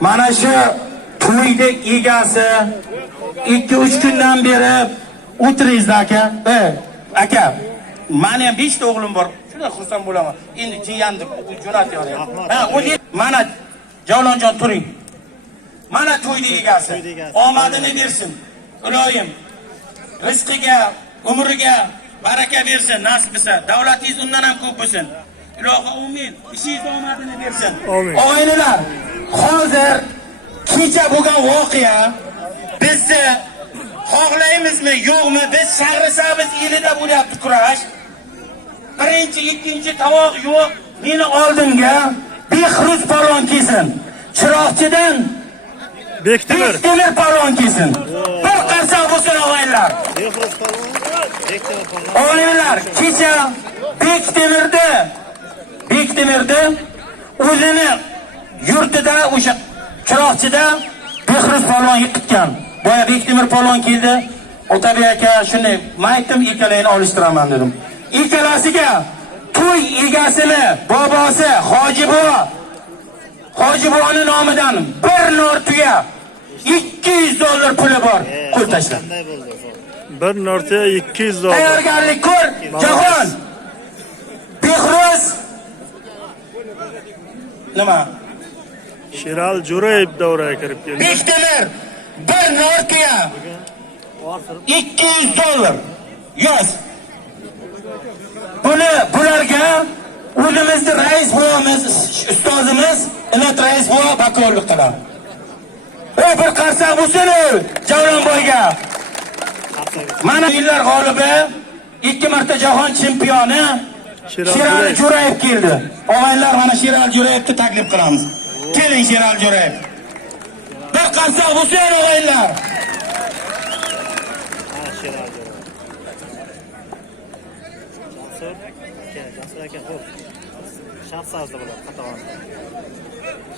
Mana shu to'yda egasi 2-3 kundan beri o'tiringizlar aka. Aka, meni ham 5 ta o'g'lim bor. Shunday xursand bo'laman. Endi jiyanni jo'natyapman. Ha, o'zi mana Javlonjon turing. Mana to'yda egasi. Omadini bersin. Iloyim rizqiga, umriga baraka bersin, nasib etsa. Davlatingiz undan ham ko'p bo'lsin. Ilohi amin. Ishingiz omadini bersin. Oilalar, hozir kecha bo'lgan voqea bizni xohlaymizmi, yo'qmi? Biz Shahrisabz elida bo'lyapti kurash. Birinchi, ikkinchi tovoq yo'q. Meni oldimga Behruz palon kelsin. Chiroqchidan Bektemir palon kelsin. Bir qarsak bo'lsin og'aylar. Behruz palon, Bektemir palon. Og'aylar, kecha Bektemirda o'zini yurtida o'sha Chiroqchida Behruz palon yiqitgan. Boya Bektemir palon keldi. Otabek aka shunday maytim ikkalayini olishtiraman dedim. Ikkalasiga to'y egasini bobosi Hoji buvoni nomidan bir nortuya $200 puli bor. Qo'l tashla. Bir nortuya $200. Tayyorgarlik ko'r. Jahon. Behruz nima? Shiral Jo'rayev davraga kirib keldi. Bektemir bir nortuya $200. Yoz. Bularga o'zimizni rais bo'lamiz, ustozimiz Ilat rais bo'la bakovlik qiladi. Bir qarsak bo'lsin Javlonboyga. Mana yillar g'olibi 2 marta jahon chempioni Shiral Jo'rayev keldi. Og'aylar, mana Shiral Jo'rayevni taklif qilamiz. Keling Shiral Jo'rayev. Bir qarsak bo'lsin og'aylar.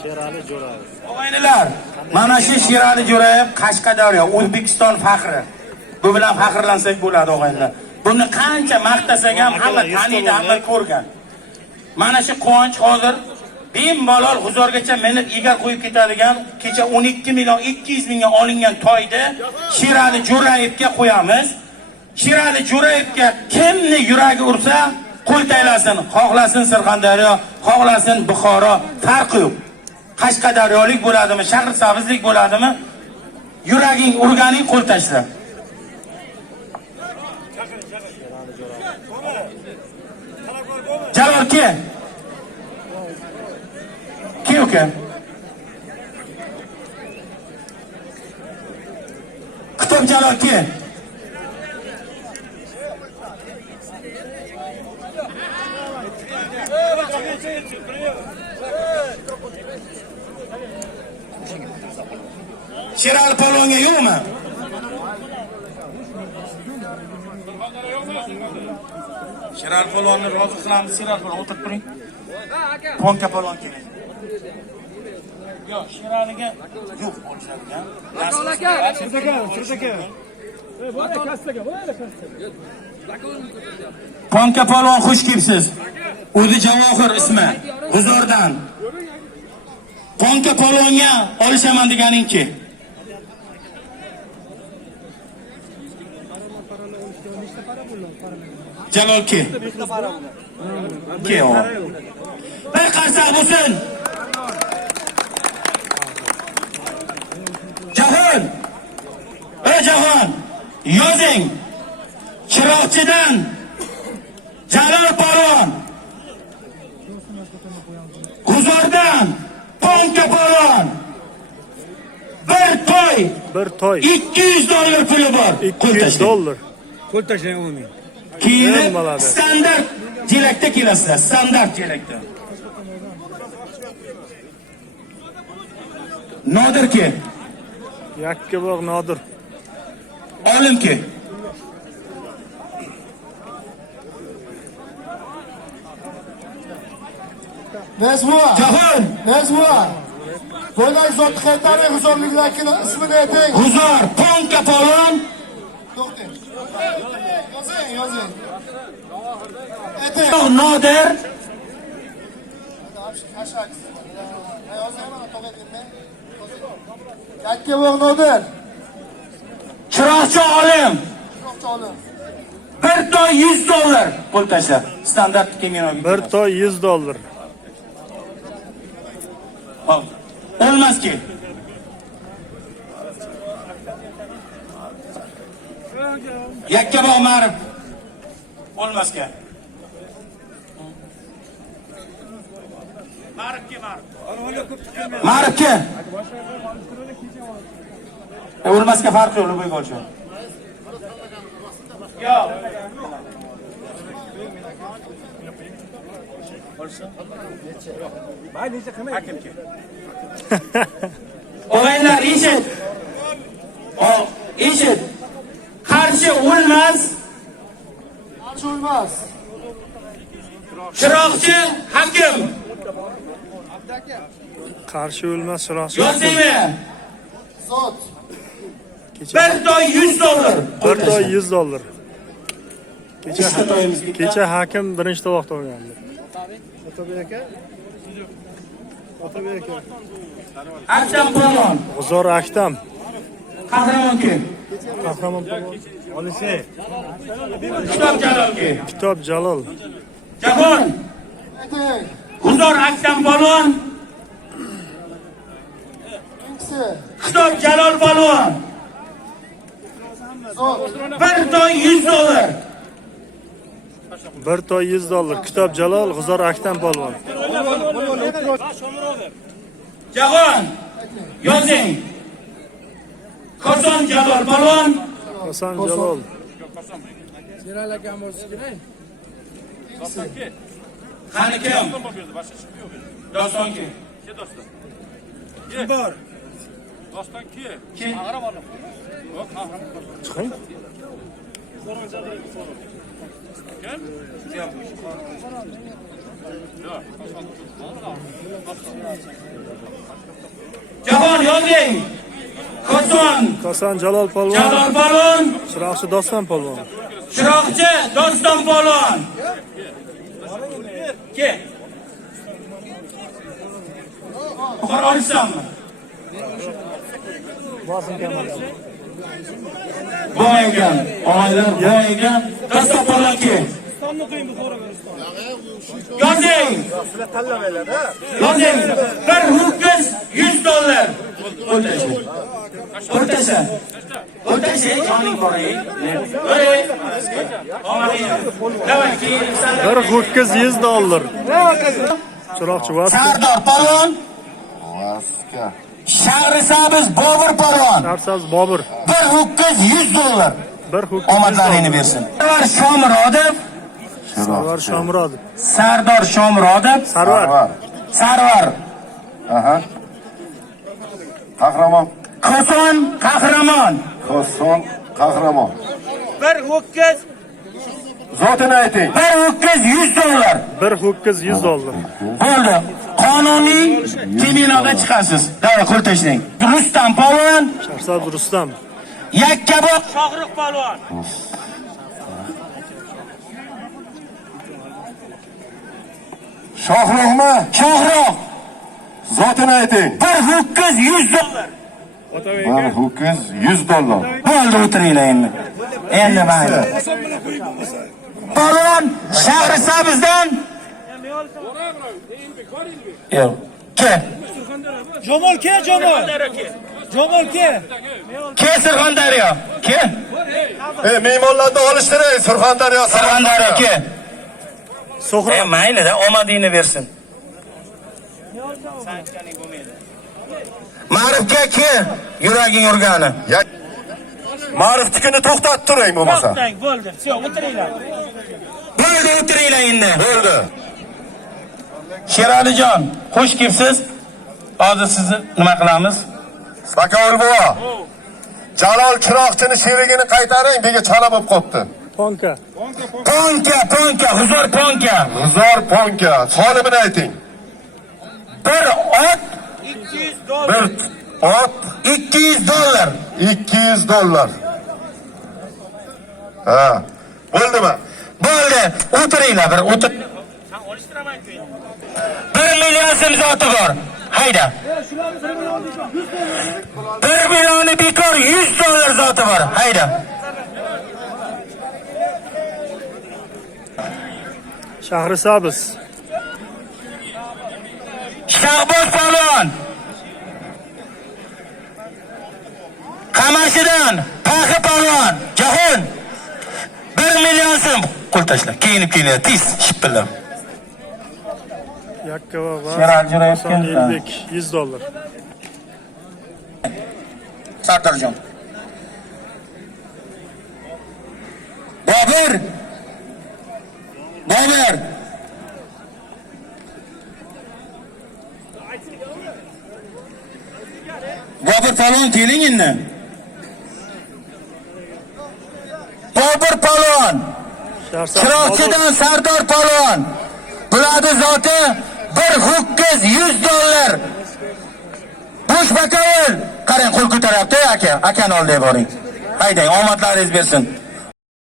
Shirali Jo'rayev. Og'aylar, mana shu Shirali Jo'rayev Qashqadaryo, O'zbekiston faxri. Bu bilan faxrlansak bo'ladi og'aylar. Buni qancha maqtasak ham hamma taniydi, hamma ko'rgan. Mana shu quvonch hozir bemalol G'uzorgacha minib egar qo'yib ketadigan kecha 12 million 200 mingga olingan toyni Shirali Jo'rayevga qo'yamiz. Shirali Jo'rayevga kimni yuragi ursa qo'l taylasin, xohlasin Surxondaryo, xohlasin Buxoro, farqi yo'q. Qashqadaryolik bo'ladimi, Shahrisabzlik bo'ladimi? Yuraging urganing qo'l tashla. Jalol ke. Ke uka. Kitob Jalol ke. Shiral palonga yo'qmi? Shiral palonni rozi qilamiz. Shiral palon o'tirib turing. Ponka palon kerak. Yo'q, Shiraliga yo'q bo'lishadigan. Ponka palon xush kelibsiz. O'zi Javohir ismi, G'uzordan. Ponka palonga olishaman deganing-chi. Jalol ke. Ke o. Bir qarsak bo'lsin. Jahon. Jahon. Yozing. Chiroqchidan Jalol palon. G'uzordan Ponka palon. Bir toy. $200 puli bor. $200. Qo'l tashlang umumiy. Keyin standart jelakda kelasizlar, standart jelakda. Nodir ke. Yakka bog' Nodir. Olim ke. Nazmua. Jahon. Nazmua. Bo'lay zot qaytari G'uzorliklarning ismini ayting. G'uzor, Ponka palon. To'xtang. Yozing. Ayting. Nodir. Yozing. Yakka O'g'nodir. Chiroqchi olim. Chiroqchi olim. Bir toy 100 dollar. Pul tashla. Standart kelgan olib. Bir toy 100 dollar. Hop. Olmaz ki. Yakkabog' Ma'rif. Olmaz ki. Ma'rifga. Olmasga farqi yo'q, bo'y bo'lsa. Yo'q. O'g'aylar eshit. Eshit. Qarshi o'lmas. Qarshi o'lmas. Chiroqchi hakim. Qarshi o'lmas chiroqchi. Yozaymi? Zot. Bir toy 100 dollar. Bir toy 100 dollar. Ikkita to'yimiz ketdi. Kecha hakim birinchi tovoqda o'lgandi. Aktam Polvon. G'uzor Aktam. Qahramon kim? Qahramon polvon. Kitob Jalol kim? Kitob Jalol. Jahon. Ayting. G'uzor Aktam Polvon. Ikisi. Kitob Jalol Polvon. Zot. Bir toy 100 dollar. Bir toy 100 dollar. Kitob Jalol, G'uzor Aktam polvon. Jahon. Yozing. Koson Jalol Polvon. Hasan Jalol. Qani kim? Doston kim? Kim bor? Doston kim? Kim? Chiqing. Jahon yozing. Koson Hasan Jalol polvon. Jalol Polvon. Chiroqchi Doston polvon. Chiroqchi Doston Polvon. Kim? Qora olsammi? Boygan, oilam boygan. Doston Polvon kim? Yozing. Yozing. Bir ho'kiz 100 dollar. O'rtacha. O'rtacha joning bor ey. O'ray. Davay keyin Bir ho'kiz 100 dollar. Chiroqchi Vaska. Sardor Polvon. Vaska. Shahrisabz Bobur Polvon. Sharsaz Bobur. Bir ho'kiz 100 dollar. Bir ho'kiz. Omadlaringni bersin. Sarvar Shomurodov. Sarvar Shomurodov. Sardor Shomurodov. Sarvar. Sarvar. Aha. Qahramon. Koson Qahramon. Koson Qahramon. Bir ho'kiz. Zotini ayting. Bir ho'kiz 100 dollar. Bir ho'kiz 100 dollar. Bo'ldi. Qonuniy keminoga chiqasiz. Davay qo'l tashlang. Rustam Polvon. Sharsaz Rustam. Yakkabog' Shohruh Polvon. Shohruhmi? Shohruh. Zotini ayting. Bir ho'kiz 100 dollar. Bir ho'kiz 100 dollar. Bo'ldi o'tiringlar endi. Endi mayli. Polvon Shahrisabzdan. Yo'q. Kim? Jamol ke, Jamol. Jamol ke. Kim Surxondaryo? Kim? Mehmonlarni olishtiring Surxondaryo. Surxondaryo kim? So'xra. Mayli-da, omadingni bersin. Ma'rifga kim? Yuraging urgani. Ma'rifnikini to'xtatib turing bo'lmasa. Bo'ldi. Все, o'tiringlar. Bo'ldi, o'tiringlar endi. Bo'ldi. Sheralijon, xush kelibsiz. Hozir sizni nima qilamiz? Sakoul buva. Jalol Chiroqchini sherigini qaytaring, nega chala bo'lib qopti. Ponka. Ponka, huzur ponka. G'uzor Ponka, sonini ayting. Bir ot 200 dollar. Bir ot 200 dollar. 200 dollar. Ha. Bo'ldimi? Bo'ldi, o'tiringlar bir o'tir. 1 million so'm zoti bor. Hayda. 1 millioni bekor $100 zoti bor. Hayda. Shahrisabz. Shahboz Palvon. Qamashidan Paxi Palvon. Jahon. 1 million so'm. Qo'l tashla. Kiyinib tez shipillab. Yakkava va Sherali Jo'rayev Hasan keldi. Elbek $100. Sartarjon. Bobur. Bobur Palvon keling endi. Bobur Palvon. Chiroqchidan Sardor Palvon. Bularning zoti bir ho'kiz $100. Bosh bakovul. Qarang, qo'l ko'taryapti aka. Akani oldiga boring. Haydang, omadlaringiz bersin.